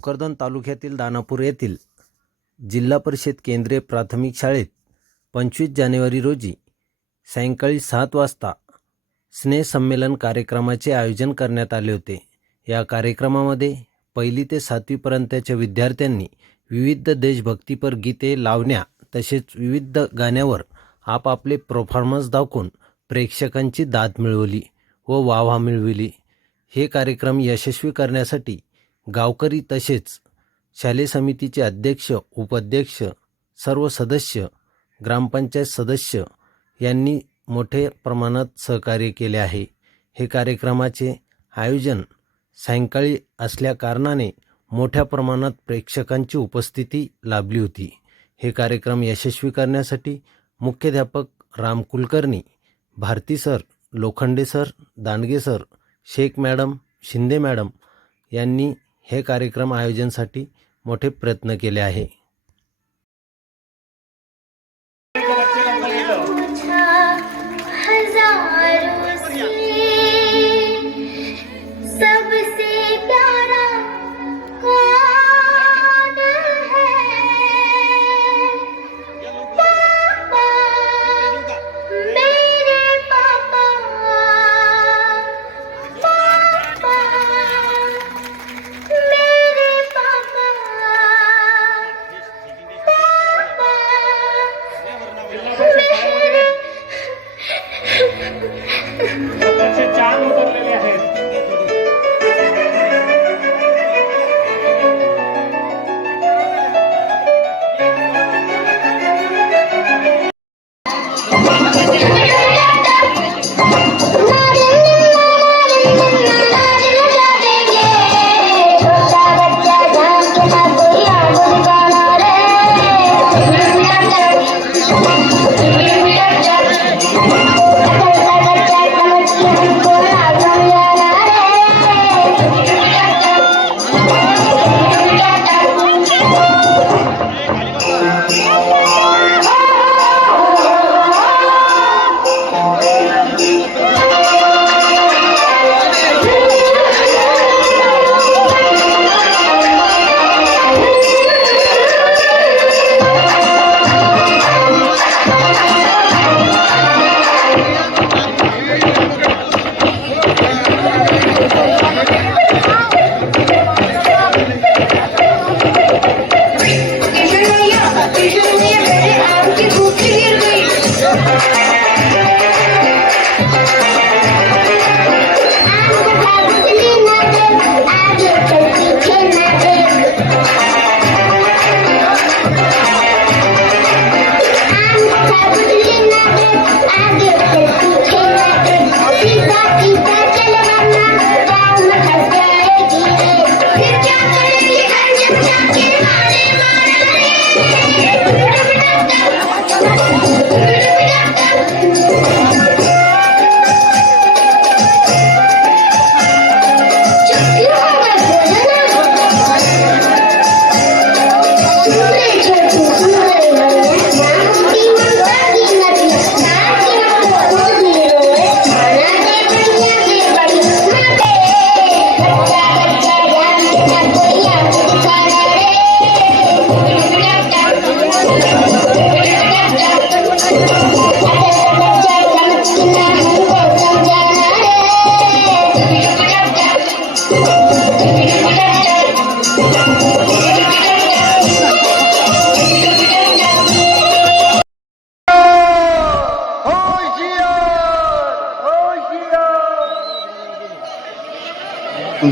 भोकरदन तालुक्यातील दानापूर येथील जिल्हा परिषद केंद्रीय प्राथमिक शाळेत पंचवीस जानेवारी रोजी सायंकाळी सात वाजता स्नेहसंमेलन कार्यक्रमाचे आयोजन करण्यात आले होते. या कार्यक्रमामध्ये पहिली ते सातवीपर्यंतच्या विद्यार्थ्यांनी विविध देशभक्तीपर गीते लावण्या तसेच विविध गाण्यावर आपापले परफॉर्मन्स दाखवून प्रेक्षकांची दाद मिळवली व वाहवा मिळविली. हे कार्यक्रम यशस्वी करण्यासाठी गावकरी तसेच शालेय समितीचे अध्यक्ष उपाध्यक्ष सर्व सदस्य ग्रामपंचायत सदस्य यांनी मोठे प्रमाणात सहकार्य केले आहे. हे कार्यक्रमाचे आयोजन सायंकाळी असल्याकारणाने मोठ्या प्रमाणात प्रेक्षकांची उपस्थिती लाभली होती. हे कार्यक्रम यशस्वी करण्यासाठी मुख्याध्यापक Ram Kulkarni Bharti sir Lokhande sir Dange sir Shaikh madam Shinde madam यांनी हे कार्यक्रम आयोजनासाठी मोठे प्रयत्न केले आहे.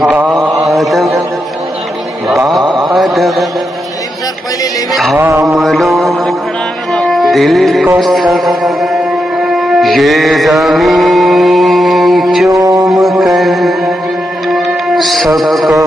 बादव बादव। थाम लो दिल को सब। ये जमीन चूम कर सबको